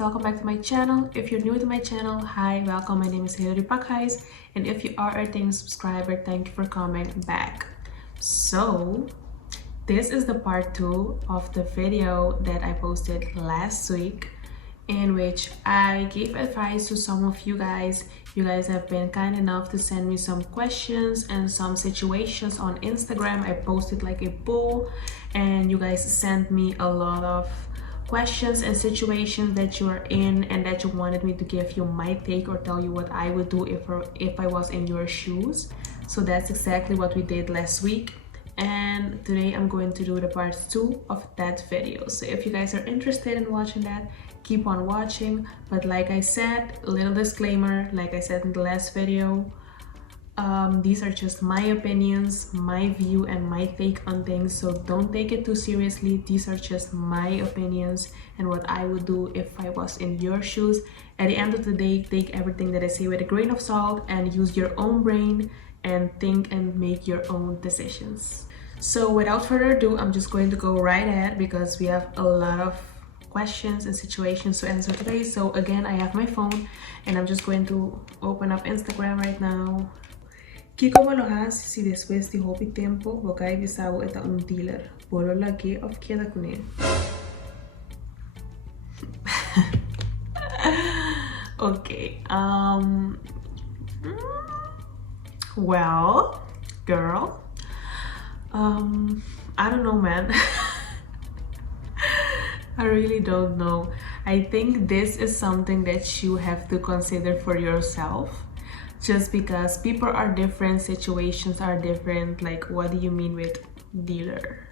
welcome back to my channel. If you're new to my channel, hi, welcome. My name is hill.bakhuis, and if you are a returning subscriber, thank you for coming back. So this is the part 2 of the video that I posted last week, in which I gave advice to some of you guys. You guys have been kind enough to send me some questions and some situations on Instagram. I posted like a poll and you guys sent me a lot of questions and situations that you are in and that you wanted me to give you my take or tell you what I would do if I was in your shoes. So that's exactly what we did last week, and today I'm going to do the part 2 of that video. So if you guys are interested in watching that, keep on watching. But like I said, a little disclaimer, like I said in the last video, these are just my opinions, my view and my take on things, so don't take it too seriously. These are just my opinions and what I would do if I was in your shoes. At the end of the day, take everything that I say with a grain of salt and use your own brain and think and make your own decisions. So without further ado, I'm just going to go right ahead because we have a lot of questions and situations to answer today. So again, I have my phone and I'm just going to open up Instagram right now. Kiko malohas si después de hopi tempo vokai bisao eta dealer. Bolo lagi of kieda kunin. Okay. Well, girl. I don't know, man. I really don't know. I think this is something that you have to consider for yourself. Just because people are different, situations are different. Like, what do you mean with dealer?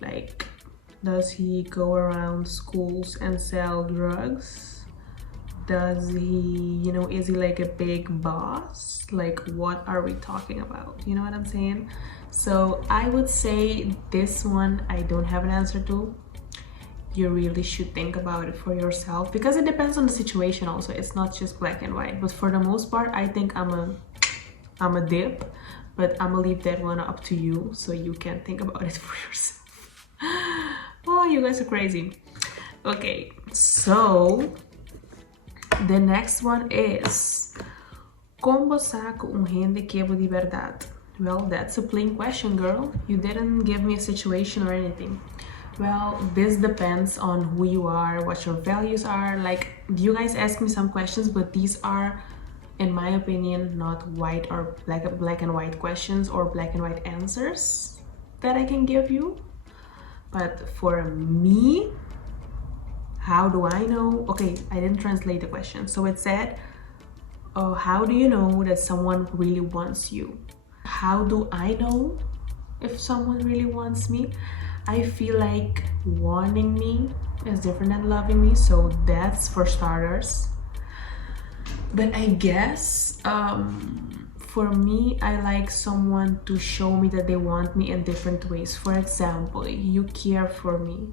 Like, does he go around schools and sell drugs? Does he, you know, is he like a big boss? Like, what are we talking about? You know what I'm saying? So I would say this one I don't have an answer to. You really should think about it for yourself because it depends on the situation also. It's not just black and white, but for the most part I think I'm a dip, but I'm gonna leave that one up to you so you can think about it for yourself. Oh, you guys are crazy. Okay, so the next one is como saco gente que de verdade? Well, that's a plain question, girl. You didn't give me a situation or anything. Well, this depends on who you are, what your values are. Like, you guys ask me some questions, but these are, in my opinion, not white or black and white questions or black and white answers that I can give you. But for me, how do I know? Okay, I didn't translate the question. So it said, oh, how do you know that someone really wants you? How do I know if someone really wants me? I feel like wanting me is different than loving me, so that's for starters. But I guess for me, I like someone to show me that they want me in different ways. For example, you care for me,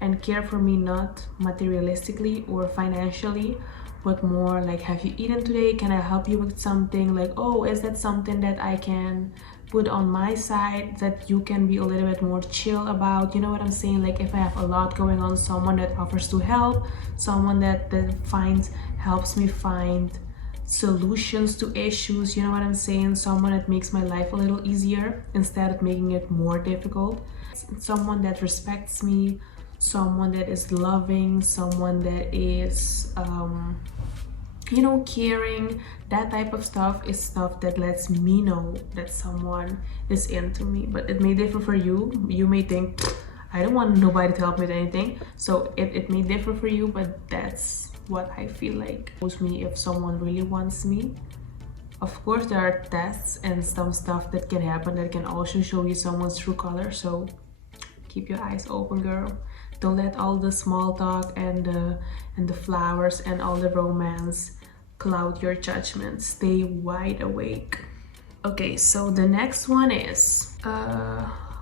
and care for me not materialistically or financially, but more like, have you eaten today? Can I help you with something? Like, oh, is that something that I can put on my side that you can be a little bit more chill about? You know what I'm saying? Like, if I have a lot going on, someone that offers to help, someone that helps me find solutions to issues, you know what I'm saying? Someone that makes my life a little easier instead of making it more difficult. Someone that respects me, someone that is loving, someone that is you know, caring. That type of stuff is stuff that lets me know that someone is into me. But it may differ for you. You may think, I don't want nobody to help me with anything. So it may differ for you, but that's what I feel like shows me if someone really wants me. Of course, there are tests and some stuff that can happen that can also show you someone's true color. So keep your eyes open, girl. Don't let all the small talk and the flowers and all the romance cloud your judgment. Stay wide awake. Okay, so the next one is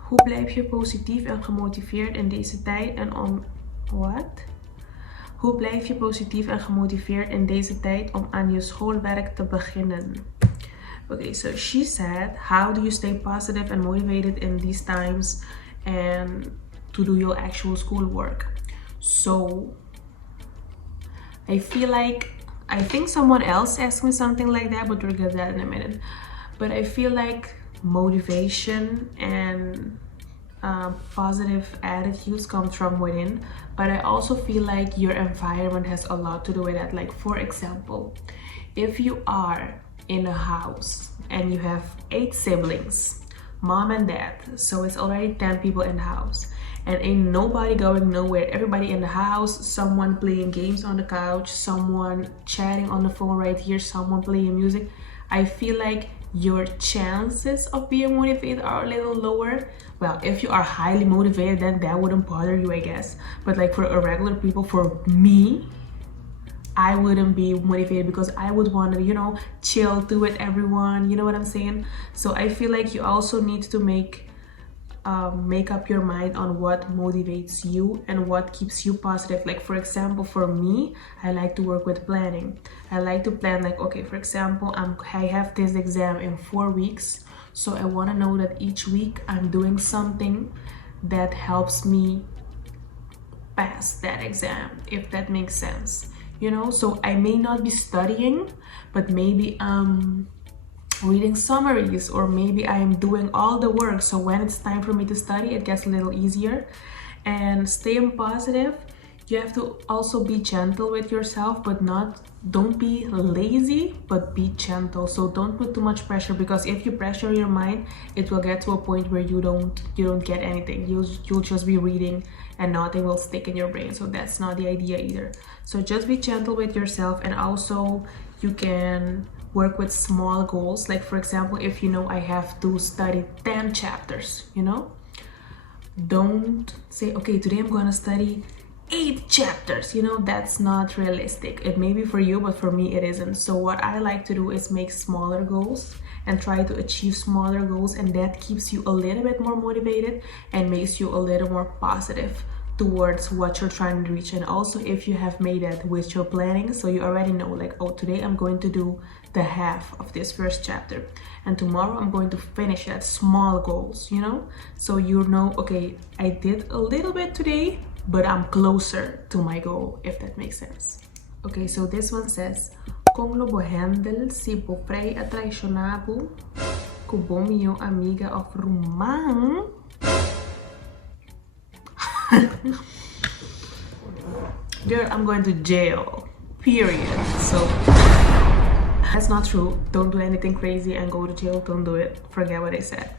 hoe blijf je positief en gemotiveerd in deze tijd en Hoe blijf je positief en gemotiveerd in deze tijd om aan je schoolwerk te beginnen? Okay, so she said, how do you stay positive and motivated in these times and to do your actual schoolwork? So I feel like, I think someone else asked me something like that, but we'll get that in a minute. But I feel like motivation and positive attitudes come from within, but I also feel like your environment has a lot to do with that. Like, for example, if you are in a house and you have 8 siblings, mom and dad, so it's already 10 people in the house, and ain't nobody going nowhere, everybody in the house, someone playing games on the couch, someone chatting on the phone right here, someone playing music, I feel like your chances of being motivated are a little lower. Well, if you are highly motivated, then that wouldn't bother you, I guess. But like for a regular people, for me, I wouldn't be motivated because I would want to, you know, chill through with everyone, you know what I'm saying? So I feel like you also need to make up your mind on what motivates you and what keeps you positive. Like, for example, for me, I like to work with planning. I like to plan, like, okay, for example, I have this exam in 4 weeks, so I want to know that each week I'm doing something that helps me pass that exam, if that makes sense, you know? So I may not be studying, but maybe reading summaries, or maybe I am doing all the work, so when it's time for me to study, it gets a little easier. And staying positive, you have to also be gentle with yourself, but don't be lazy, but be gentle. So don't put too much pressure, because if you pressure your mind, it will get to a point where you don't get anything. You'll just be reading and nothing will stick in your brain. So that's not the idea either. So just be gentle with yourself, and also you can work with small goals. Like, for example, if you know I have to study 10 chapters, you know, don't say, okay, today I'm gonna study 8 chapters, you know, that's not realistic. It may be for you, but for me it isn't. So what I like to do is make smaller goals and try to achieve smaller goals, and that keeps you a little bit more motivated and makes you a little more positive towards what you're trying to reach. And also, if you have made that with your planning, so you already know, like, oh, today I'm going to do the half of this first chapter, and tomorrow I'm going to finish that. Small goals, you know, so you know, okay, I did a little bit today, but I'm closer to my goal, if that makes sense. Okay, so this one says, como lo handle si po prei atraicionado kubo minha amiga of rumang. Girl, I'm going to jail, period. So that's not true. Don't do anything crazy and go to jail. Don't do it. Forget what I said.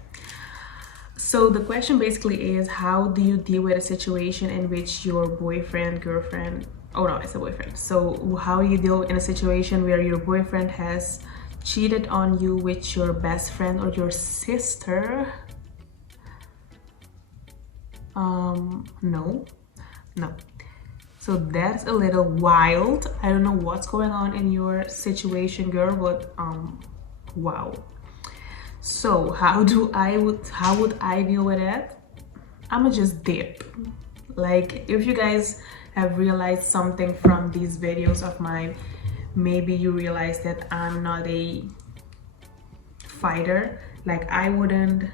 So the question basically is, how do you deal with a situation in which your boyfriend, girlfriend, oh no, it's a boyfriend. So how you deal in a situation where your boyfriend has cheated on you with your best friend or your sister? No. So that's a little wild. I don't know what's going on in your situation, girl, but wow. So how would I deal with that? I'ma just dip. Like, if you guys have realized something from these videos of mine, maybe you realize that I'm not a fighter. Like, I wouldn't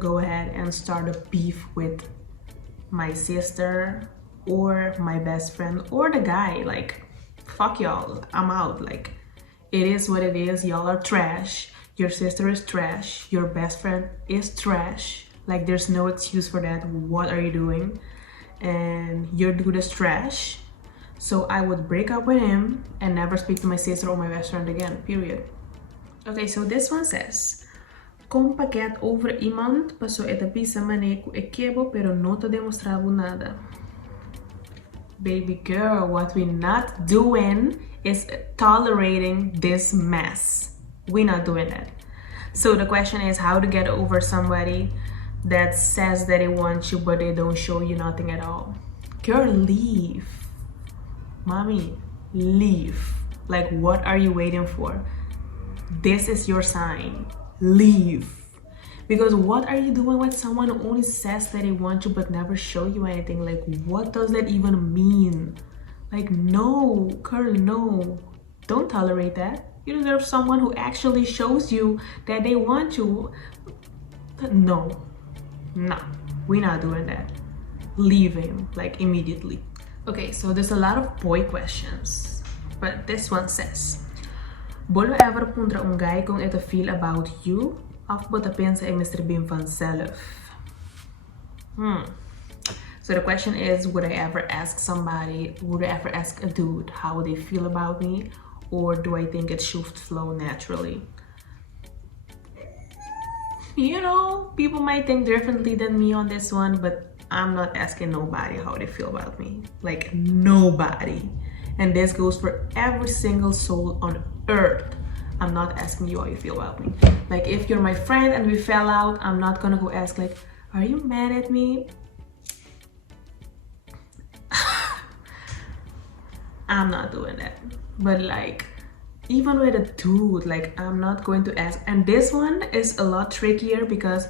go ahead and start a beef with my sister or my best friend or the guy. Like, fuck y'all, I'm out. Like, it is what it is. Y'all are trash. Your sister is trash. Your best friend is trash. Like, there's no excuse for that. What are you doing? And your dude is trash. So I would break up with him and never speak to my sister or my best friend again, period. Okay, so this one says, como paquet over iemand passou et a pisa maneco e quebo pero não te demonstrava nada. Baby girl, what we're not doing is tolerating this mess. We're not doing that. So the question is how to get over somebody that says that they want you but they don't show you nothing at all. Girl, leave. Mommy, leave. Like, what are you waiting for? This is your sign. Leave. Because what are you doing with someone who only says that they want you but never show you anything? Like, what does that even mean? Like, no, girl, no. Don't tolerate that. You deserve someone who actually shows you that they want you. No, we're not doing that. Leave him, like, immediately. Okay, so there's a lot of boy questions, but this one says, Bolo ever pondra un guy kung ito feel about you? Of bota pensa Mr. Bean van self? So the question is, would I ever ask a dude how they feel about me? Or do I think it should flow naturally? You know, people might think differently than me on this one, but I'm not asking nobody how they feel about me. Like, nobody. And this goes for every single soul on earth. I'm not asking you how you feel about me. Like, if you're my friend and we fell out, I'm not gonna go ask like, are you mad at me? I'm not doing that. But like, even with a dude, like, I'm not going to ask. And this one is a lot trickier because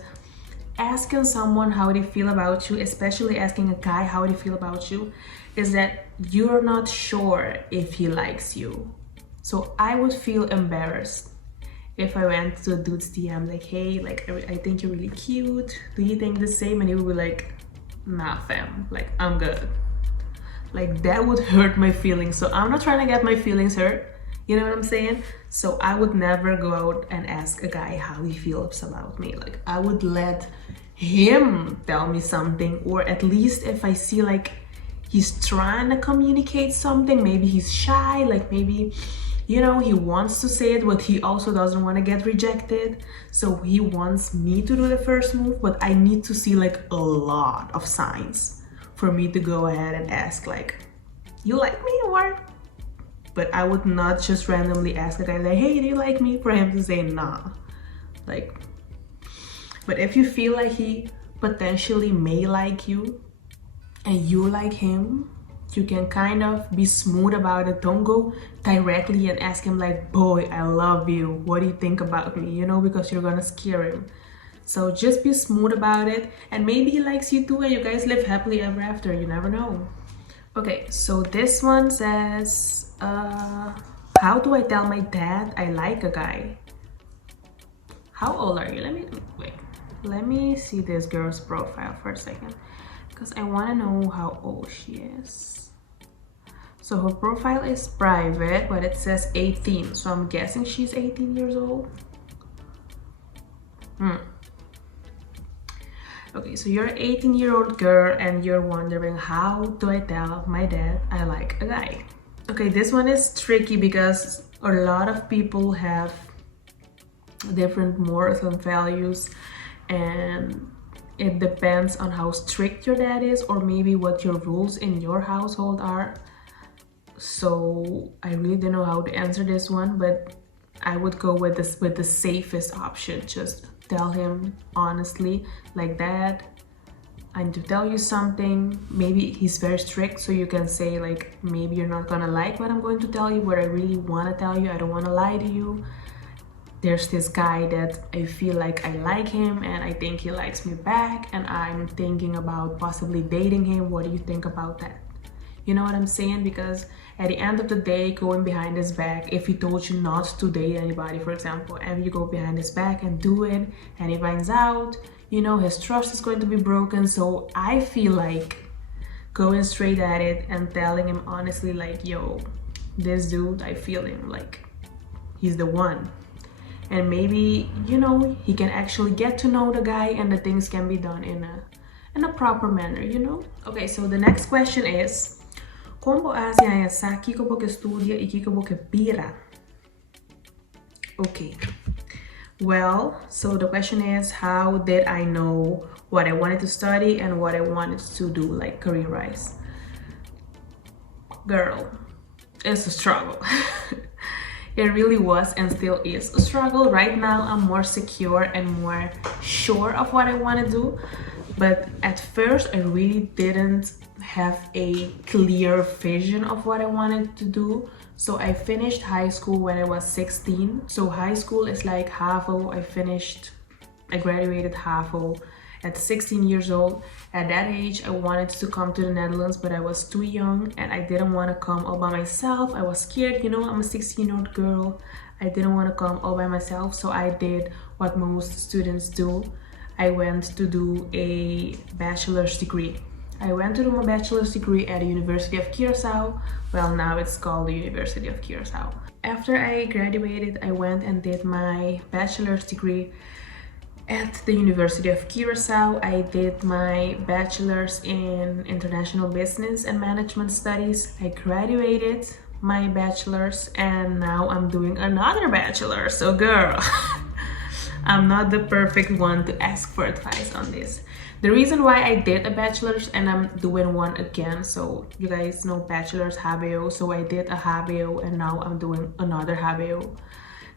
asking someone how they feel about you, especially asking a guy how they feel about you, is that you're not sure if he likes you. So I would feel embarrassed if I went to a dude's DM like, hey, like, I think you're really cute. Do you think the same? And he would be like, nah, fam, like, I'm good. Like, that would hurt my feelings. So I'm not trying to get my feelings hurt. You know what I'm saying? So I would never go out and ask a guy how he feels about me. Like, I would let him tell me something, or at least if I see like he's trying to communicate something, maybe he's shy, like maybe, you know, he wants to say it, but he also doesn't want to get rejected. So he wants me to do the first move, but I need to see like a lot of signs for me to go ahead and ask like, you like me or? But I would not just randomly ask a guy like, hey, do you like me? For him to say nah. Like, but if you feel like he potentially may like you and you like him, you can kind of be smooth about it. Don't go directly and ask him like, boy, I love you. What do you think about me? You know, because you're gonna scare him. So just be smooth about it. And maybe he likes you too and you guys live happily ever after. You never know. Okay, so this one says, how do I tell my dad I like a guy? How old are you? Let me see this girl's profile for a second, because I want to know how old she is. So her profile is private, but it says 18, so I'm guessing she's 18 years old. Okay, so you're an 18-year-old girl and you're wondering, how do I tell my dad I like a guy? Okay, this one is tricky because a lot of people have different morals and values, and it depends on how strict your dad is, or maybe what your rules in your household are. So I really don't know how to answer this one, but I would go with the safest option. Just tell him honestly, like, Dad, I need to tell you something. Maybe he's very strict, so you can say like, maybe you're not gonna like what I'm going to tell you, but I really want to tell you. I don't want to lie to you. There's this guy that I feel like I like him and I think he likes me back, and I'm thinking about possibly dating him. What do you think about that? You know what I'm saying? Because at the end of the day, going behind his back, if he told you not to date anybody, for example, and you go behind his back and do it, and he finds out, you know, his trust is going to be broken. So I feel like going straight at it and telling him honestly, like, yo, this dude, I feel him, like, he's the one. And maybe, you know, he can actually get to know the guy and the things can be done in a proper manner, you know? Okay, so the next question is, como hace essa kiko porque estudia e kiko porque pira? Okay, well, so the question is, how did I know what I wanted to study and what I wanted to do, like, career-wise? Girl, it's a struggle. It really was and still is a struggle. Right now, I'm more secure and more sure of what I want to do. But at first, I really didn't have a clear vision of what I wanted to do. So I finished high school when I was 16. So high school is like HAVO. I graduated HAVO at 16 years old. At that age, I wanted to come to the Netherlands, but I was too young and I didn't want to come all by myself. I was scared, you know, I'm a 16-year-old girl. I didn't want to come all by myself, so I did what most students do. I went to do a bachelor's degree. I went to do my bachelor's degree at the University of Curacao. Well, now it's called the University of Curacao. After I graduated, I went and did my bachelor's degree at the University of Curacao. I did my bachelor's in international business and management studies. I graduated my bachelor's and now I'm doing another bachelor's. So girl, I'm not the perfect one to ask for advice on this. The reason why I did a bachelor's and I'm doing one again, so you guys know bachelor's HBO, so I did a HBO and now I'm doing another HBO.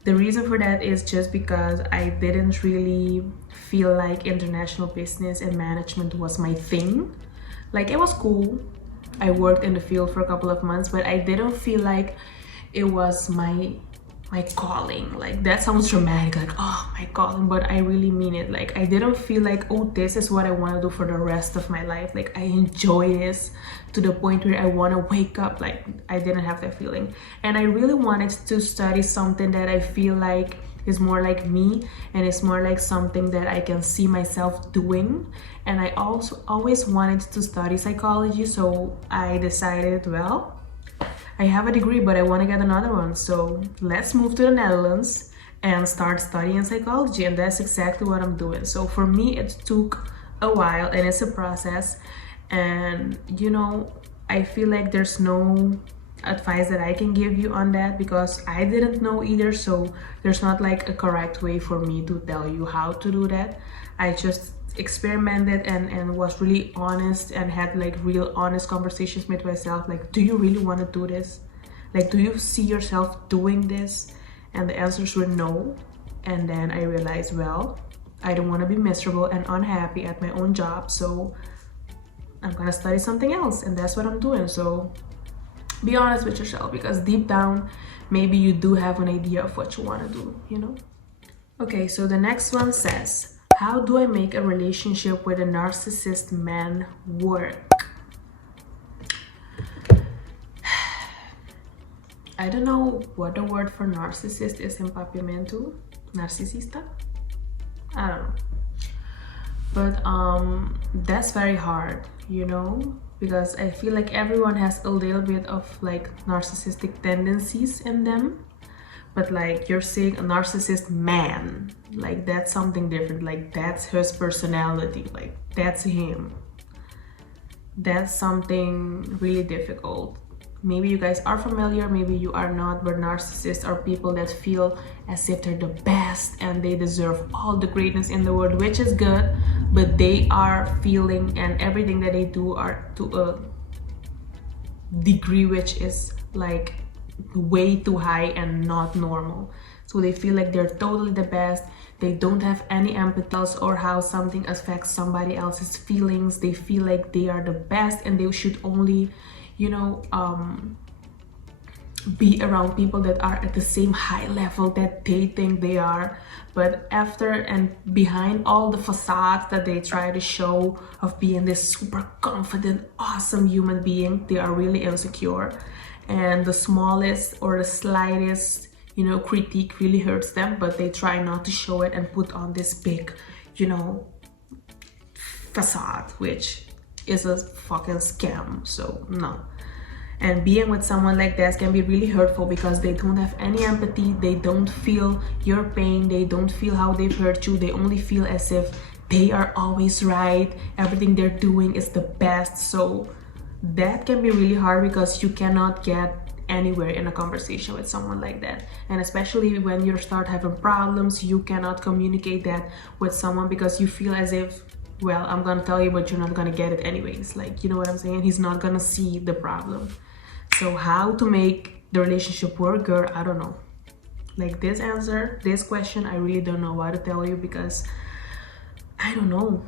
The reason for that is just because I didn't really feel like international business and management was my thing. Like, it was cool. I worked in the field for a couple of months, but I didn't feel like it was my calling. Like, that sounds dramatic, like, oh, my calling, but I really mean it. Like, I didn't feel like, oh, this is what I want to do for the rest of my life. Like, I enjoy this to the point where I want to wake up. Like, I didn't have that feeling, and I really wanted to study something that I feel like is more like me, and it's more like something that I can see myself doing. And I also always wanted to study psychology, so I decided, well, I have a degree, but I want to get another one, so let's move to the Netherlands and start studying psychology. And that's exactly what I'm doing. So for me, it took a while and it's a process, and you know, I feel like there's no advice that I can give you on that because I didn't know either. So there's not like a correct way for me to tell you how to do that. I just experimented and was really honest and had like real honest conversations with myself, like, do you really want to do this? Like, do you see yourself doing this? And the answers were no. And then I realized, well, I don't want to be miserable and unhappy at my own job, so I'm gonna study something else, and that's what I'm doing. So be honest with yourself, because deep down maybe you do have an idea of what you want to do, you know. Okay, so the next one says, how do I make a relationship with a narcissist man work? I don't know what the word for narcissist is in papiamento. Narcisista? I don't know. But that's very hard, you know, because I feel like everyone has a little bit of like narcissistic tendencies in them. But like, you're saying a narcissist man, like that's something different. Like, that's his personality, like that's him. That's something really difficult. Maybe you guys are familiar, maybe you are not, but narcissists are people that feel as if they're the best and they deserve all the greatness in the world, which is good, but they are feeling, and everything that they do are to a degree which is like way too high and not normal. So they feel like they're totally the best. They don't have any empathy or how something affects somebody else's feelings. They feel like they are the best and they should only, you know, be around people that are at the same high level that they think they are. But after and behind all the facades that they try to show of being this super confident, awesome human being, they are really insecure. And the smallest or the slightest, you know, critique really hurts them, but they try not to show it and put on this big, you know, facade, which is a fucking scam. So no. And being with someone like that can be really hurtful because they don't have any empathy. They don't feel your pain. They don't feel how they've hurt you. They only feel as if they are always right. Everything they're doing is the best. So that can be really hard because you cannot get anywhere in a conversation with someone like that. And especially when you start having problems, you cannot communicate that with someone because you feel as if, well, I'm gonna tell you, but you're not gonna get it anyways. Like, you know what I'm saying? He's not gonna see the problem. So how to make the relationship work, girl? I don't know. Like, this question, I really don't know what to tell you because I don't know.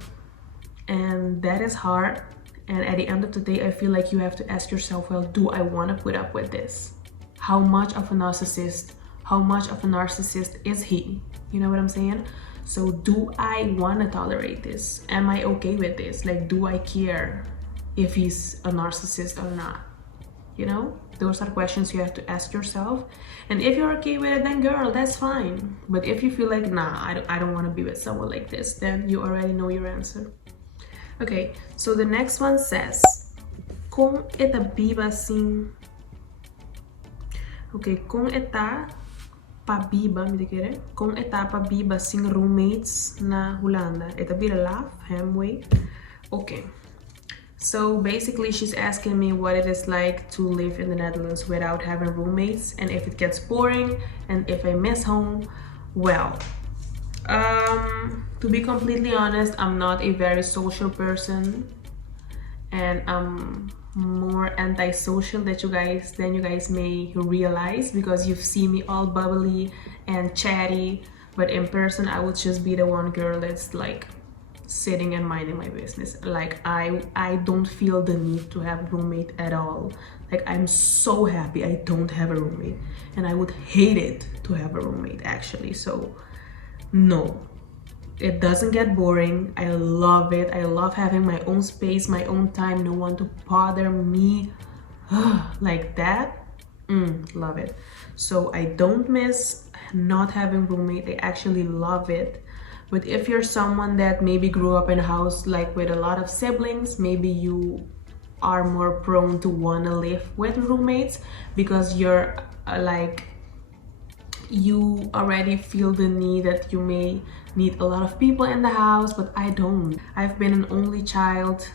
And that is hard. And at the end of the day, I feel like you have to ask yourself, well, do I want to put up with this? How much of a narcissist is he? You know what I'm saying? So do I want to tolerate this? Am I okay with this? Like, do I care if he's a narcissist or not? You know, those are questions you have to ask yourself. And if you're okay with it, then girl, that's fine. But if you feel like, nah, I don't want to be with someone like this, then you already know your answer. Okay, so the next one says, kung itabiba sing. Okay, kung eta pabiba, me querer? Kung eta pabiba sing roommates na Holanda. Eta bira laugh, hamway. Okay. So basically she's asking me what it is like to live in the Netherlands without having roommates, and if it gets boring, and if I miss home. Well, to be completely honest, I'm not a very social person, and I'm more antisocial than you guys may realize, because you've seen me all bubbly and chatty, but in person I would just be the one girl that's like sitting and minding my business. Like I don't feel the need to have a roommate at all. Like I'm so happy I don't have a roommate, and I would hate it to have a roommate actually. So no, it doesn't get boring. I love it. I love having my own space, my own time, no one to bother me like that. Love it. So I don't miss not having roommate. I actually love it. But if you're someone that maybe grew up in a house like with a lot of siblings, maybe you are more prone to want to live with roommates because you're like, you already feel the need that you may need a lot of people in the house, but I don't. I've been an only child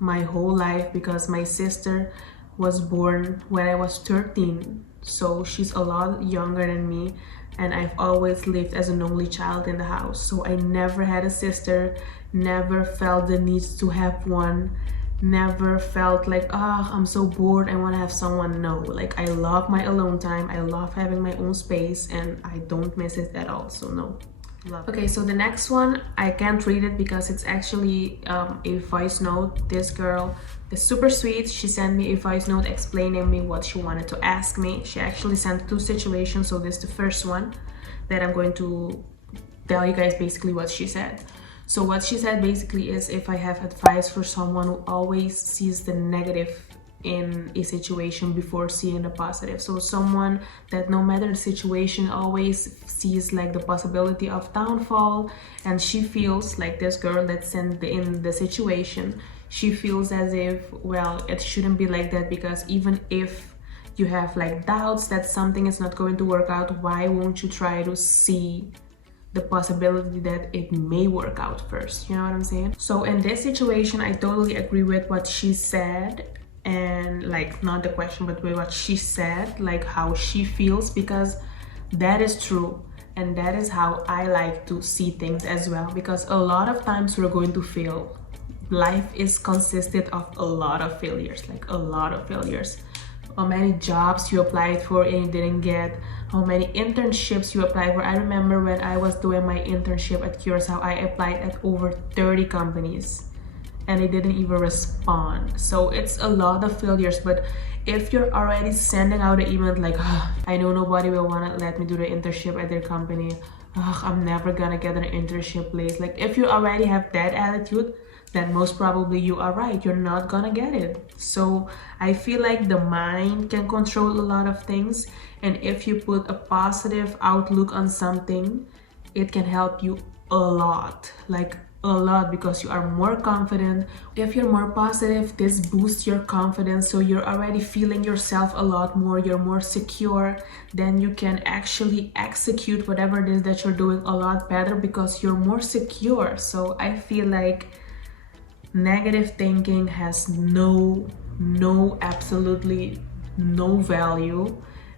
my whole life because my sister was born when I was 13, so she's a lot younger than me, and I've always lived as an only child in the house. So I never had a sister, never felt the need to have one, never felt like, oh, I'm so bored, I want to have someone. No, like I love my alone time, I love having my own space, and I don't miss it at all. So no, love it. Okay, so the next one, I can't read it because it's actually a voice note. This girl is super sweet. She sent me a voice note explaining me what she wanted to ask me. She actually sent 2 situations, so this is the first one that I'm going to tell you guys basically what she said. So what she said basically is, if I have advice for someone who always sees the negative in a situation before seeing the positive. So someone that no matter the situation always sees like the possibility of downfall, and she feels like this girl that's in the situation, she feels as if, well, it shouldn't be like that, because even if you have like doubts that something is not going to work out, why won't you try to see the possibility that it may work out first? You know what I'm saying? So in this situation, I totally agree with what she said, and like not the question, but with what she said, like how she feels, because that is true, and that is how I like to see things as well. Because a lot of times we're going to fail. Life is consisted of a lot of failures, like a lot of failures. How many jobs you applied for and you didn't get, how many internships you applied for. I remember when I was doing my internship at Curacao, I applied at over 30 companies and they didn't even respond. So it's a lot of failures. But if you're already sending out an email like, I know nobody will want to let me do the internship at their company, I'm never gonna get an internship place. Like if you already have that attitude, then most probably you are right, you're not gonna get it. So I feel like the mind can control a lot of things, and if you put a positive outlook on something, it can help you a lot, like a lot, because you are more confident. If you're more positive, this boosts your confidence, so you're already feeling yourself a lot more, you're more secure, then you can actually execute whatever it is that you're doing a lot better because you're more secure. So I feel like negative thinking has absolutely no value.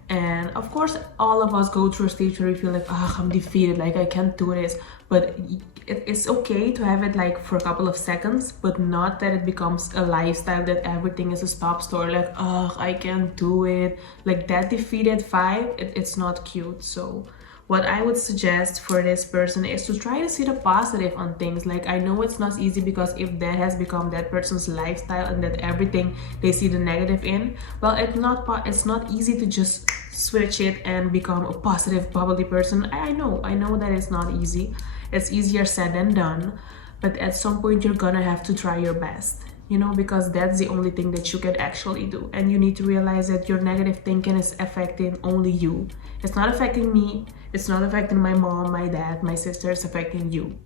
And of course all of us go through a stage where we feel like, I'm defeated, like I can't do this. But it's okay to have it like for a couple of seconds, but not that it becomes a lifestyle, that everything is a stop story, like I can't do it, like that defeated vibe. It's not cute. So what I would suggest for this person is to try to see the positive on things. Like I know it's not easy, because if that has become that person's lifestyle and that everything they see the negative in, well, it's not easy to just switch it and become a positive bubbly person. I know that it's not easy. It's easier said than done, but at some point you're gonna have to try your best, you know, because that's the only thing that you can actually do. And you need to realize that your negative thinking is affecting only you. It's not affecting me, it's not affecting my mom, my dad, my sister. It's affecting you.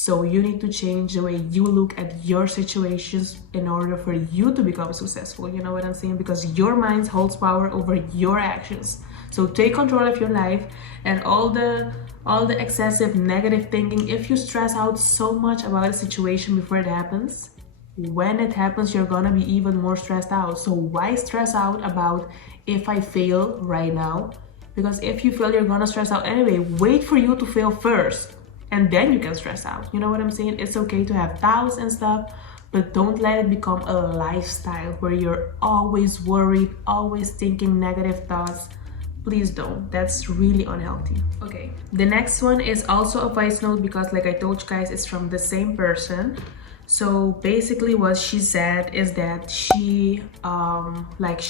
So you need to change the way you look at your situations in order for you to become successful. You know what I'm saying? Because your mind holds power over your actions. So take control of your life, and all the excessive negative thinking. If you stress out so much about a situation before it happens, when it happens, you're gonna be even more stressed out. So why stress out about if I fail right now? Because if you fail, you're gonna stress out anyway. Wait for you to fail first, and then you can stress out. You know what I'm saying? It's okay to have doubts and stuff, but don't let it become a lifestyle where you're always worried, always thinking negative thoughts. Please don't. That's really unhealthy. Okay, the next one is also a voice note, because like I told you guys, it's from the same person. So basically what she said is that she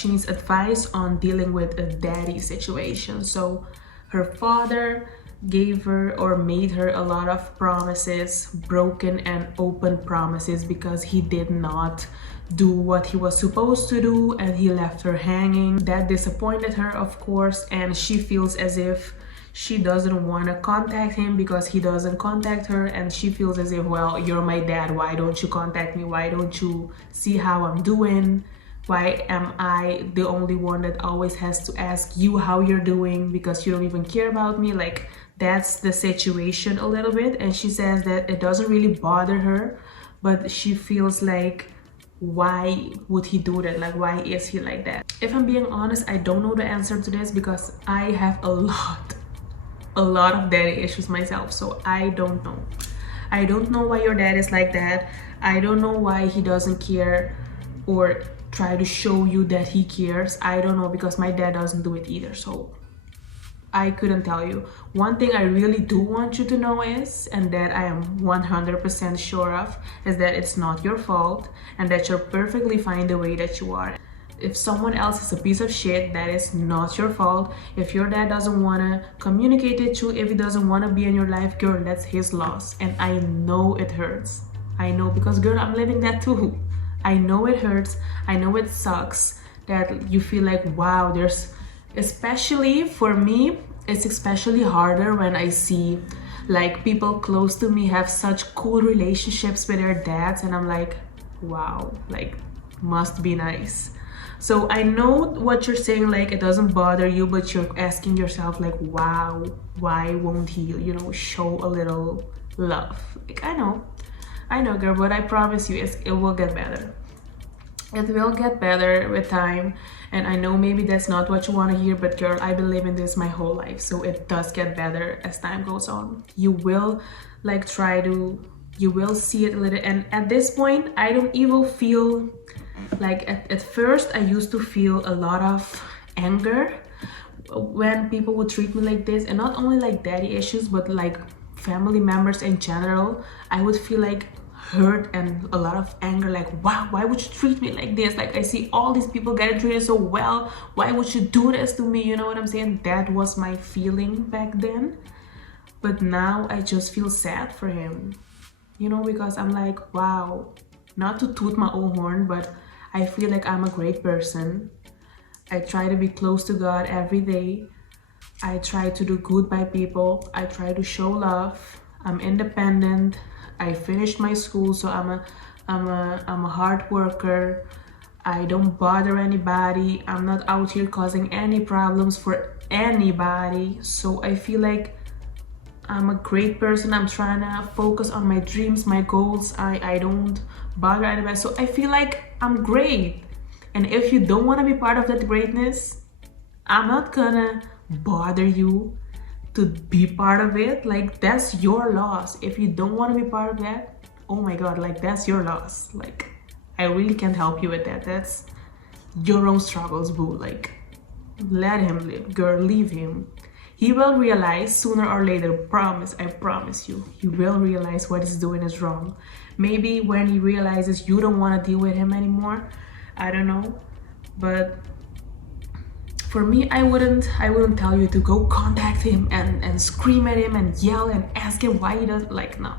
needs advice on dealing with a daddy situation. So her father gave her or made her a lot of promises, broken and open promises, because he did not do what he was supposed to do and he left her hanging. That disappointed her, of course, and she feels as if she doesn't want to contact him because he doesn't contact her, and she feels as if, well, you're my dad, why don't you contact me, why don't you see how I'm doing, why am I the only one that always has to ask you how you're doing because you don't even care about me? Like, that's the situation a little bit. And she says that it doesn't really bother her, but she feels like, why would he do that? Like, why is he like that? If I'm being honest, I don't know the answer to this because I have a lot of daddy issues myself. So I don't know why your dad is like that. I don't know why he doesn't care or try to show you that he cares. I don't know, because my dad doesn't do it either. So I couldn't tell you. One thing I really do want you to know is, and that I am 100% sure of, is that it's not your fault and that you're perfectly fine the way that you are. If someone else is a piece of shit, that is not your fault. If your dad doesn't want to communicate with you, if he doesn't want to be in your life, girl, that's his loss. And I know it hurts. I know, because girl, I'm living that too. I know it hurts. I know it sucks that you feel like, wow, especially for me, it's especially harder when I see like people close to me have such cool relationships with their dads, and I'm like, wow, like, must be nice. So I know what you're saying, like it doesn't bother you, but you're asking yourself like, wow, why won't he, you know, show a little love? Like, I know girl, but I promise you it will get better. It will get better with time. And I know maybe that's not what you want to hear, but girl, I've been living this my whole life, so it does get better as time goes on. You will you will see it a little, and at this point I don't even feel like, at first I used to feel a lot of anger when people would treat me like this, and not only like daddy issues, but like family members in general. I would feel like hurt and a lot of anger, like, wow, why would you treat me like this? Like, I see all these people getting treated so well, why would you do this to me? You know what I'm saying? That was my feeling back then. But now I just feel sad for him, you know, because I'm like, wow, not to toot my own horn, but I feel like I'm a great person. I try to be close to God every day. I try to do good by people. I try to show love. I'm independent. I finished my school, so I'm a hard worker. I don't bother anybody. I'm not out here causing any problems for anybody. So I feel like I'm a great person. I'm trying to focus on my dreams, my goals. I don't bother anybody. So I feel like I'm great. And if you don't want to be part of that greatness, I'm not gonna bother you to be part of it. Like, that's your loss. If you don't want to be part of that, oh my god, like, that's your loss. Like, I really can't help you with that. That's your own struggles, boo. Like, let him live, girl. Leave him. He will realize sooner or later, I promise you, he will realize what he's doing is wrong. Maybe when he realizes you don't want to deal with him anymore, I don't know. But for me, I wouldn't tell you to go contact him and scream at him and yell and ask him why he does, like, no.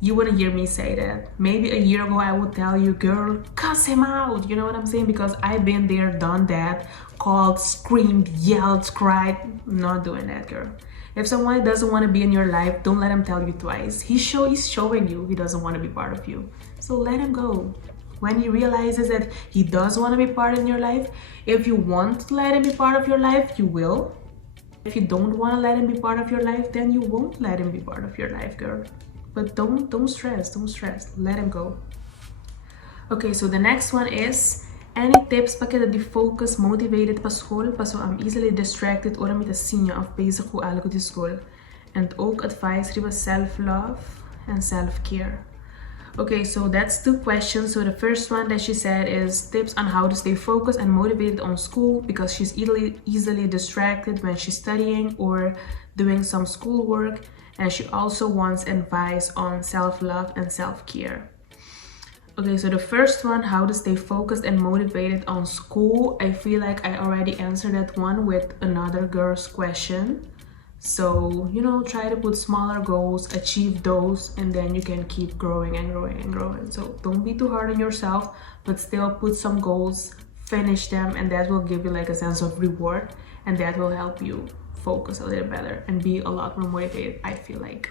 You wouldn't hear me say that. Maybe a year ago I would tell you, girl, cuss him out. You know what I'm saying? Because I've been there, done that, called, screamed, yelled, cried. Not doing that, girl. If someone doesn't want to be in your life, don't let him tell you twice. He's showing you he doesn't want to be part of you. So let him go. When he realizes that he does want to be part in your life, if you want to let him be part of your life, you will. If you don't want to let him be part of your life, then you won't let him be part of your life, girl. But don't stress, let him go. Okay, so the next one is, any tips para que de focus motivated pa school, pa so I'm easily distracted ora met 'n sinja of bezig hoe algo die school. And ook advice riba self-love and self-care. Okay, so that's 2 questions. So the first one that she said is tips on how to stay focused and motivated on school, because she's easily distracted when she's studying or doing some schoolwork. And she also wants advice on self-love and self-care. Okay, so the first one, how to stay focused and motivated on school. I feel like I already answered that one with another girl's question. So, you know, try to put smaller goals, achieve those, and then you can keep growing and growing and growing. So don't be too hard on yourself, but still put some goals, finish them, and that will give you like a sense of reward, and that will help you focus a little better and be a lot more motivated, I feel like.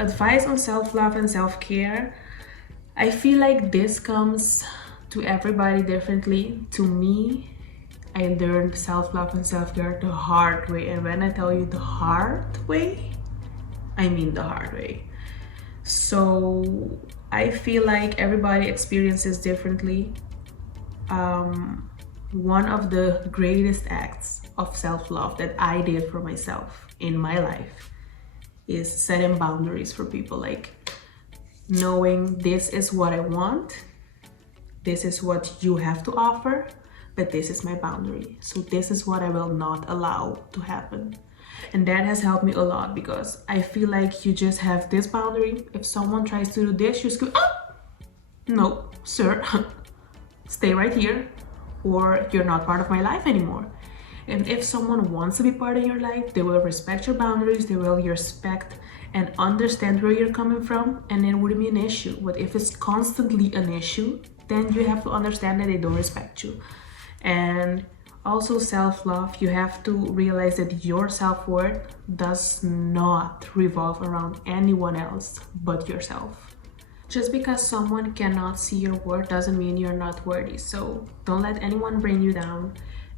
Advice on self-love and self-care. I feel like this comes to everybody differently. To me, I learned self-love and self-care the hard way. And when I tell you the hard way, I mean the hard way. So I feel like everybody experiences differently. One of the greatest acts of self-love that I did for myself in my life is setting boundaries for people. Like knowing this is what I want, this is what you have to offer, but this is my boundary. So this is what I will not allow to happen. And that has helped me a lot, because I feel like you just have this boundary. If someone tries to do this, you just go, oh, no, sir, stay right here, or you're not part of my life anymore. And if someone wants to be part of your life, they will respect your boundaries, they will respect and understand where you're coming from, and it wouldn't be an issue. But if it's constantly an issue, then you have to understand that they don't respect you. And also self-love, you have to realize that your self-worth does not revolve around anyone else but yourself. Just because someone cannot see your worth doesn't mean you're not worthy. So don't let anyone bring you down.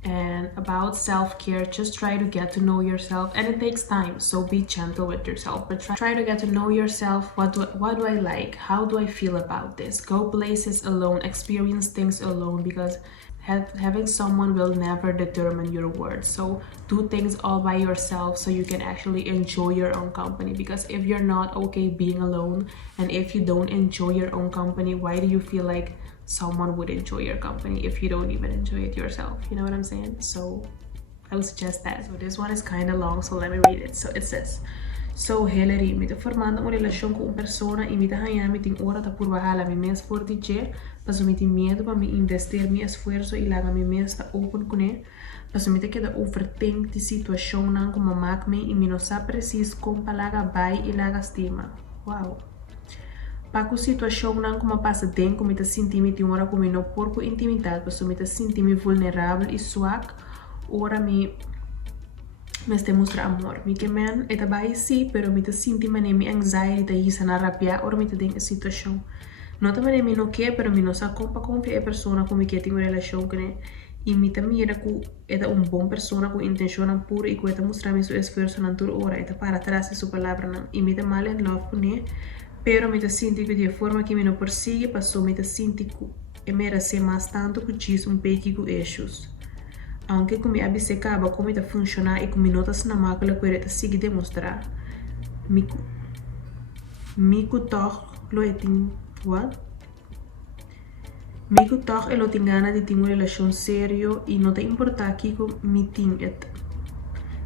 And about self-care, just try to get to know yourself, and it takes time, so be gentle with yourself, but try to get to know yourself. What do I like? How do I feel about this? Go places alone, experience things alone, because having someone will never determine your worth. So do things all by yourself so you can actually enjoy your own company, because if you're not okay being alone, and if you don't enjoy your own company, why do you feel like someone would enjoy your company if you don't even enjoy it yourself? You know what I'm saying? So I would suggest that. So this one is kind of long, so let me read it. So it says, so Hillary, mi te formando una relación con una persona y mi te ganhar mi tem hora ta por bajar mi mes por DJ, paso mi tem medo para mi investir mi esfuerzo y laga mi mes ta open com ele, paso mi te queda overthink die situação nan como maak me e mi no sa precies como laga bai e laga estima. Wow. Para a situação não como passa dentro, como me sinto me tem hora como não porco intimidade, paso me sinto me vulnerável e suac, ora me este mostra amor. Mi que man é trabalho sim, pero me sinto me nem anxiety da isso na rabia, ora me tem a situação. Não também me não quer, pero me não sa compa a pessoa com me que tem uma relação com ele. E me mira que é bom pessoa com intenção pura e que está mostrando seu esforço na toda hora, é para trás de sua palavra não. E me tá mal em love com ele. Pero me sinto que de forma que me não persigue, passou me sinto que é merece mais tanto que diz pouco issues. Aunque como a se acaba como está funcionar e como notas na máquina que ele sigue demonstrar. Mico toch lo etin what? Mico toch lo tem gana de ter uma relação sério e não te importa aqui com me tem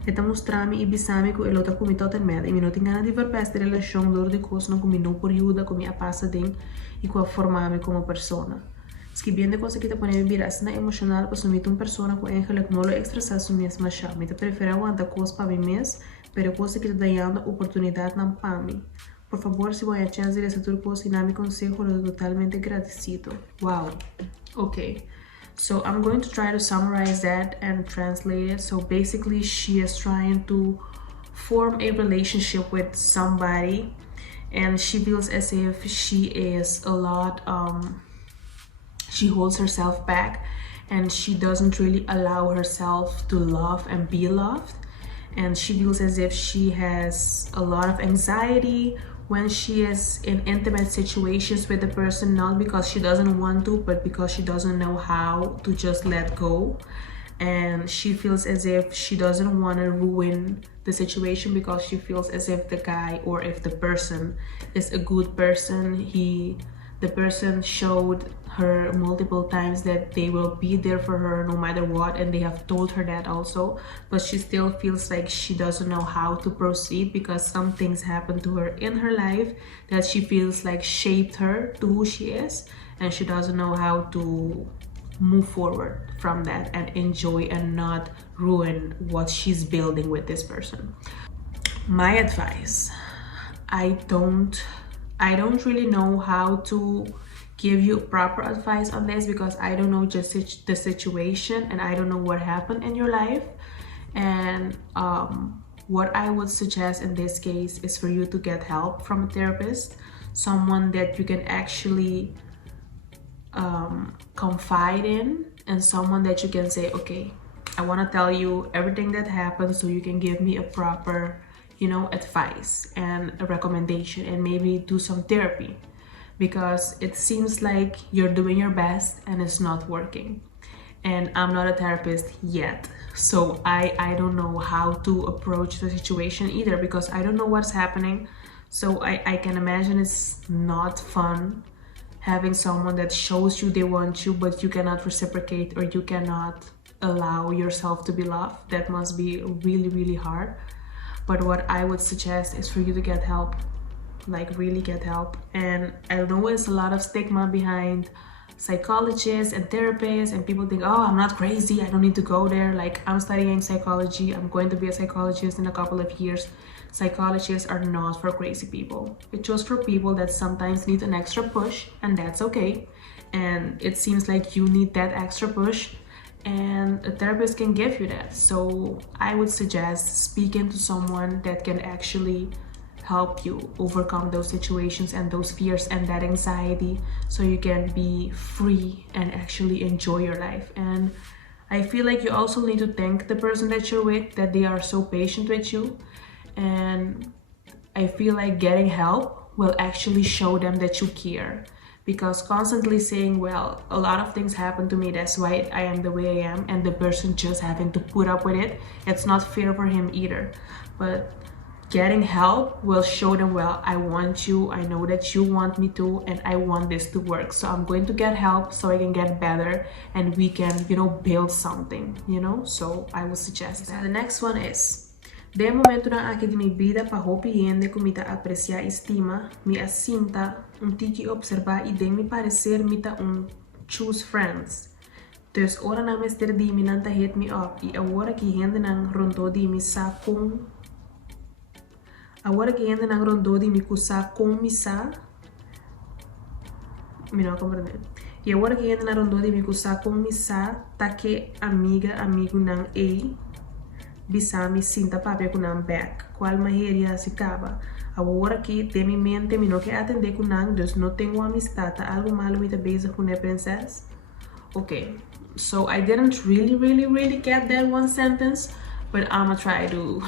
Eta mostrami e bisami que elo ta kumi toten med e mi não tem gana de verpeste relação dor de coisa não kumi não por ajuda kumi a passa den e com a formami como persona. Ski bien de coisa que te pone me viras na emocional para sumir uma persona com eigenlijk não lo expressar su mesma chá. Me te prefere aguanta coisa para mim mes, pero coisa que te dando oportunidade não para mim. Por favor, se voy a chance de essa tur coisa e na mi consejo lo totalmente agradecido. Wow. Okay. So I'm going to try to summarize that and translate it. So basically she is trying to form a relationship with somebody, and she feels as if she is a lot she holds herself back, and she doesn't really allow herself to love and be loved. And she feels as if she has a lot of anxiety when she is in intimate situations with the person, not because she doesn't want to, but because she doesn't know how to just let go. And she feels as if she doesn't want to ruin the situation, because she feels as if the guy, or if the person is a good person. The person showed her multiple times that they will be there for her no matter what, and they have told her that also, but she still feels like she doesn't know how to proceed, because some things happened to her in her life that she feels like shaped her to who she is, and she doesn't know how to move forward from that and enjoy and not ruin what she's building with this person. My advice, I don't really know how to give you proper advice on this, because I don't know just the situation, and I don't know what happened in your life. And what I would suggest in this case is for you to get help from a therapist, someone that you can actually confide in, and someone that you can say, okay, I want to tell you everything that happened, so you can give me a proper, you know, advice and a recommendation, and maybe do some therapy, because it seems like you're doing your best and it's not working. And I'm not a therapist yet, so I don't know how to approach the situation either, because I don't know what's happening. So I can imagine it's not fun having someone that shows you they want you, but you cannot reciprocate, or you cannot allow yourself to be loved. That must be really, really hard. But what I would suggest is for you to get help, like really get help. And I know there's a lot of stigma behind psychologists and therapists, and people think, oh, I'm not crazy, I don't need to go there. Like, I'm studying psychology, I'm going to be a psychologist in a couple of years. Psychologists are not for crazy people. It's just for people that sometimes need an extra push, and that's okay. And it seems like you need that extra push, and a therapist can give you that. So I would suggest speaking to someone that can actually help you overcome those situations and those fears and that anxiety, so you can be free and actually enjoy your life. And I feel like you also need to thank the person that you're with, that they are so patient with you. And I feel like getting help will actually show them that you care, because constantly saying, well, a lot of things happen to me, that's why I am the way I am, and the person just having to put up with it, it's not fair for him either. But getting help will show them, well, I want you, I know that you want me to, and I want this to work, so I'm going to get help so I can get better, and we can, you know, build something, you know. So I would suggest that. So the next one is, de momento na aqui de mi vida pa hopi yende kumita aprecia estima, mi asinta tiki observar e de mi parecer mita choose friends. Dus ora na mester di mi nanta hit me up, e agora que hende nang rondo di mi sa kung agora que hende nang rondo di mi kusa kung mi sa mi não compreender. E agora que hende nang rondo di mi kusa kung mi sa, take amigo nang ei bisa mi sinta papia kunang back, qual maheria se cava. Agora que de mi mente mi no que atender kunang, dus no tengo amistad, algo malo mi te beza com a princess. Okay, so I didn't really get that one sentence, but I'ma try to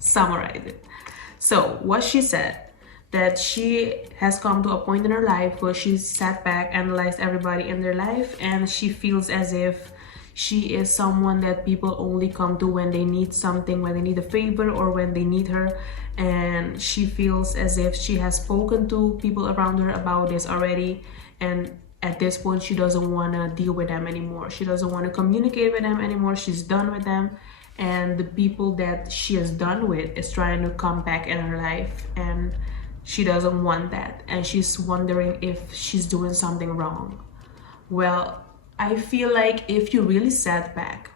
summarize it. So what she said, that she has come to a point in her life where she's sat back, analyzed everybody in their life, and she feels as if she is someone that people only come to when they need something, when they need a favor, or when they need her. And she feels as if she has spoken to people around her about this already, and at this point she doesn't want to deal with them anymore. She doesn't want to communicate with them anymore. She's done with them, and the people that she is done with is trying to come back in her life, and she doesn't want that, and she's wondering if she's doing something wrong. Well, I feel like if you really sat back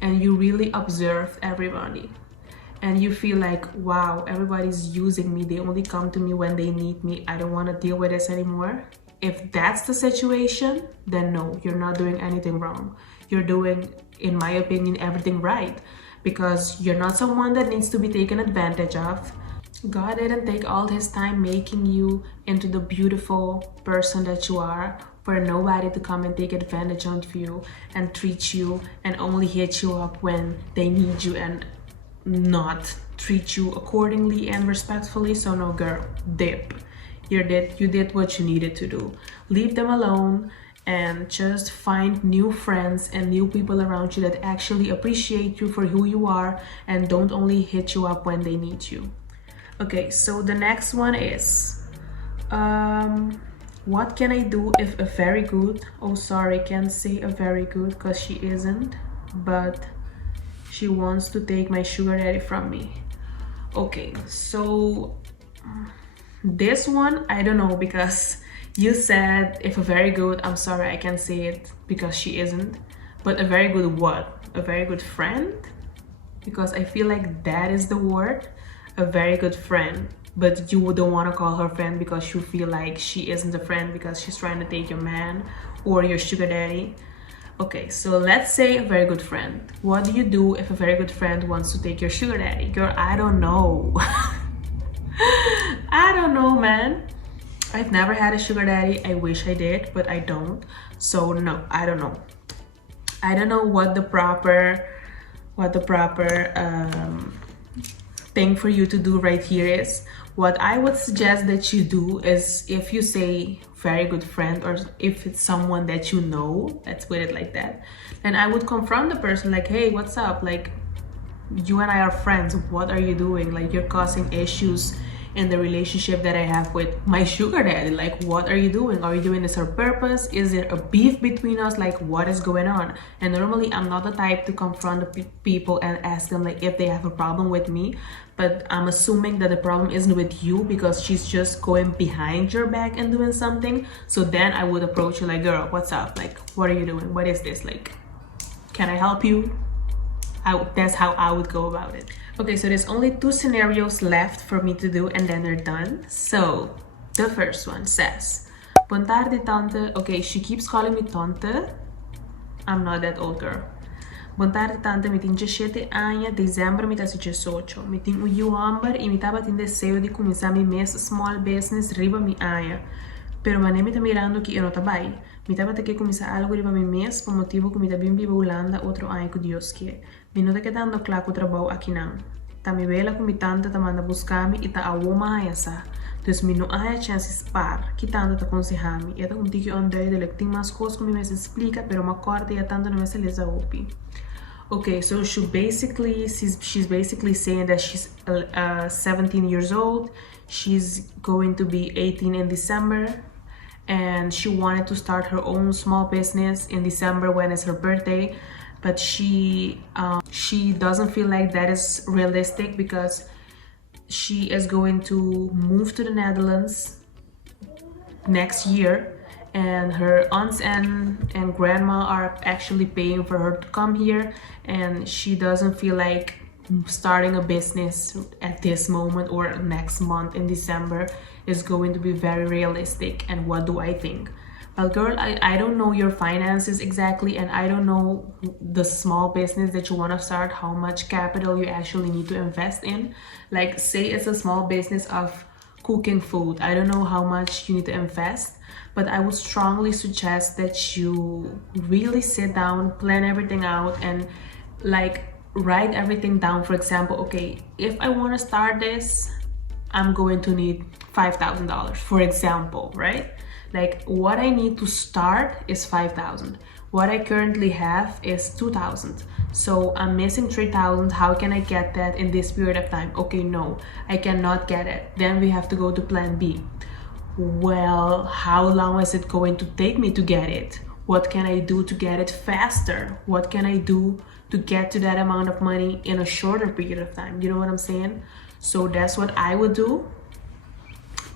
and you really observed everybody, and you feel like, wow, everybody's using me, they only come to me when they need me, I don't want to deal with this anymore. If that's the situation, then no, you're not doing anything wrong. You're doing, in my opinion, everything right, because you're not someone that needs to be taken advantage of. God didn't take all his time making you into the beautiful person that you are for nobody to come and take advantage of you and treat you and only hit you up when they need you and not treat you accordingly and respectfully. So no, girl, dip. You did what you needed to do. Leave them alone and just find new friends and new people around you that actually appreciate you for who you are and don't only hit you up when they need you. Okay, so the next one is what can I do if a very good, oh sorry, can't say a very good because she isn't, but she wants to take my sugar daddy from me. Okay, so this one I don't know, because you said if a very good, I'm sorry, I can't say it because she isn't, but a very good what? A very good friend? Because I feel like that is the word, a very good friend, but you don't want to call her friend because you feel like she isn't a friend because she's trying to take your man or your sugar daddy. Okay, so let's say a very good friend. What do you do if a very good friend wants to take your sugar daddy? Girl, I don't know. I don't know, man. I've never had a sugar daddy. I wish I did, but I don't. So no, I don't know. I don't know what the proper thing for you to do right here is. What I would suggest that you do is, if you say very good friend, or if it's someone that you know, let's put it like that, then I would confront the person like, hey, what's up? Like, you and I are friends. What are you doing? Like, you're causing issues in the relationship that I have with my sugar daddy. Like, what are you doing? Are you doing this on purpose? Is there a beef between us? Like, what is going on? And normally I'm not the type to confront the people and ask them like if they have a problem with me, but I'm assuming that the problem isn't with you because she's just going behind your back and doing something. So then I would approach you like, girl, what's up? Like, what are you doing? What is this? Like, can I help you? That's how I would go about it. Okay, so there's only 2 scenarios left for me to do and then they're done. So the first one says, Buon tardi, tante. Okay, she keeps calling me tante. I'm not that old, girl. Buon tardi, tante. Mi tin 17 anni, dezembro mi ta si 18. Mi tin u amber e mi tava tin desejo de começar mi mes small business riba mi anha. Pero mané me tá mirando que eu não trabalho. Me tava ter que começar algo riba mi mes por motivo que me tá bem viva Holanda outro ano que Deus quer. Me não tá quedando claro o trabalho aqui não. Tá me vela com mi tante tá manda buscar-me e tá a uma essa. Dus me não há chance par. Que tante tá aconselhar-me. E tá um tique onde de like tem mais coisas que me explica, pero uma corte e tante não me se lesa opi. Okay, so she's basically saying that she's 17 years old. She's going to be 18 in December. And she wanted to start her own small business in December when it's her birthday, but she doesn't feel like that is realistic because she is going to move to the Netherlands next year, and her aunts and grandma are actually paying for her to come here, and she doesn't feel like starting a business at this moment or next month in December is going to be very realistic. And what do I think? Well, girl, I don't know your finances exactly, and I don't know the small business that you want to start, how much capital you actually need to invest in. Like, say it's a small business of cooking food. I don't know how much you need to invest, but I would strongly suggest that you really sit down, plan everything out, and like write everything down. For example, okay, if I want to start this, I'm going to need $5,000, for example, right? Like, what I need to start is $5,000. What I currently have is $2,000. So I'm missing $3,000. How can I get that in this period of time? Okay, no, I cannot get it. Then we have to go to plan B. Well, how long is it going to take me to get it? What can I do to get it faster? What can I do to get to that amount of money in a shorter period of time? You know what I'm saying? So that's what I would do.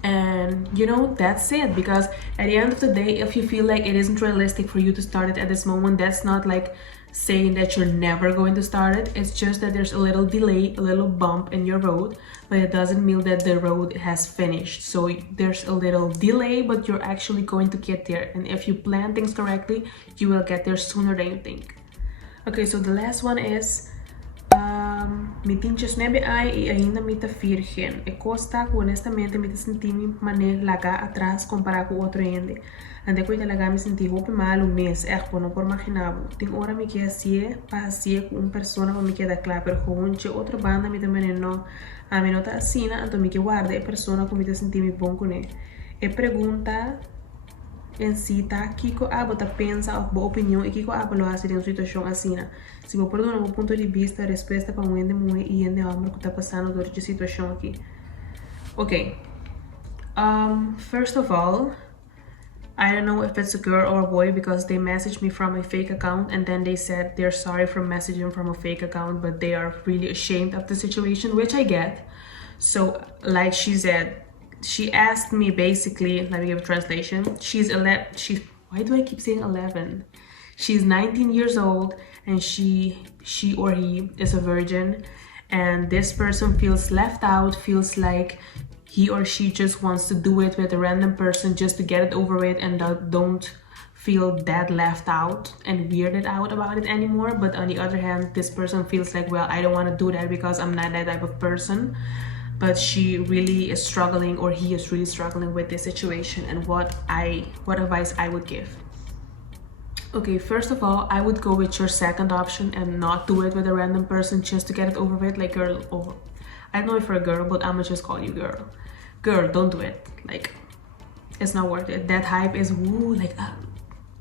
And you know, that's it. Because at the end of the day, if you feel like it isn't realistic for you to start it at this moment, that's not like saying that you're never going to start it. It's just that there's a little delay, a little bump in your road, but it doesn't mean that the road has finished. So there's a little delay, but you're actually going to get there. And if you plan things correctly, you will get there sooner than you think. Okay, so the last one is me tinches nebe ai e ainda me tá virgem. E costa que honestamente me tá sentindo maneira lagar atrás comparado com outro ende. Ande coisa lagar me senti roupa mal um mês, não por imaginar. Tem hora me que assim, passeia com uma pessoa que me queda claro, pero com outra banda me também não. A mim não tá assim, então me que guarda a pessoa que me tá sentindo bom com ele. E pergunta em si tá Kiko tá pensa ou boa opinião e Kiko lo hace em uma situação assim. Se vou perdoar um ponto de vista, respeita para um ende mulher e ende homem que tá passando por essa situação aqui. Okay. First of all, I don't know if it's a girl or a boy because they messaged me from a fake account and then they said they're sorry for messaging from a fake account, but they are really ashamed of the situation, which I get. So, like she said, she asked me basically, let me give a translation. Why do I keep saying 11? She's 19 years old and she or he is a virgin, and this person feels left out, feels like he or she just wants to do it with a random person just to get it over with and don't feel that left out and weirded out about it anymore. But on the other hand, this person feels like, well, I don't want to do that because I'm not that type of person. But she really is struggling, or he is really struggling with this situation, and what advice I would give. Okay, first of all, I would go with your second option and not do it with a random person just to get it over with, like girl over. I don't know if you're a girl, but I'ma just call you girl. Girl, don't do it. Like, it's not worth it. That hype is woo, like,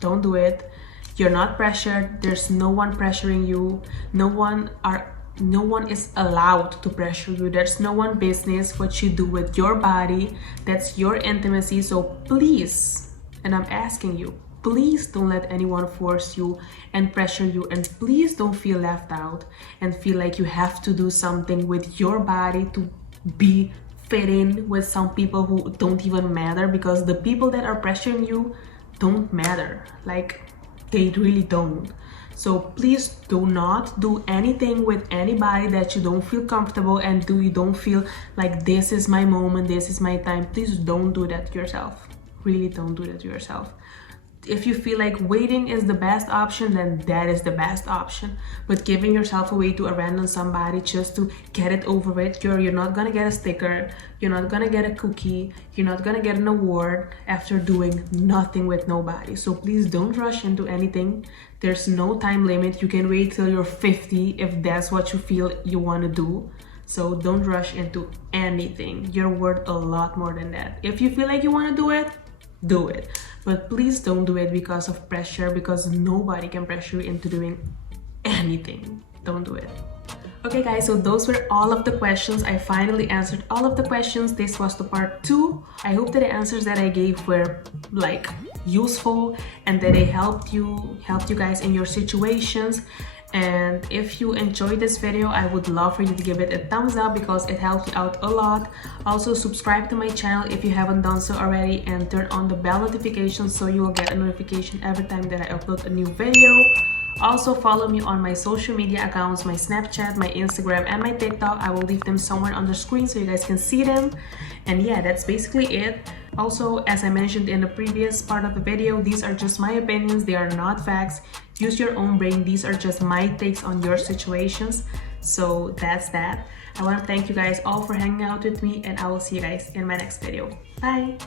don't do it. You're not pressured. There's no one pressuring you. No one is allowed to pressure you. There's no one business what you do with your body. That's your intimacy. So please, and I'm asking you, please don't let anyone force you and pressure you, and please don't feel left out and feel like you have to do something with your body to be fit in with some people who don't even matter, because the people that are pressuring you don't matter. Like, they really don't. So please do not do anything with anybody that you don't feel comfortable and you don't feel like this is my moment, this is my time. Please don't do that to yourself. Really don't do that to yourself. If you feel like waiting is the best option, then that is the best option. But giving yourself away to a random somebody just to get it over with, you're not gonna get a sticker, you're not gonna get a cookie, you're not gonna get an award after doing nothing with nobody. So please don't rush into anything. There's no time limit. You can wait till you're 50 if that's what you feel you want to do. So don't rush into anything. You're worth a lot more than that. If you feel like you want to do it, do it. But please don't do it because of pressure, because nobody can pressure you into doing anything. Don't do it. Okay guys, so those were all of the questions. I finally answered all of the questions. This was the part 2. I hope that the answers that I gave were like useful and that they helped you guys in your situations. And if you enjoyed this video, I would love for you to give it a thumbs up because it helps me out a lot. Also, subscribe to my channel if you haven't done so already, and turn on the bell notification so you will get a notification every time that I upload a new video. Also, follow me on my social media accounts, my Snapchat, my Instagram, and my TikTok. I will leave them somewhere on the screen so you guys can see them. And yeah, that's basically it. Also, as I mentioned in the previous part of the video, these are just my opinions. They are not facts. Use your own brain. These are just my takes on your situations. So that's that. I want to thank you guys all for hanging out with me, and I will see you guys in my next video. Bye!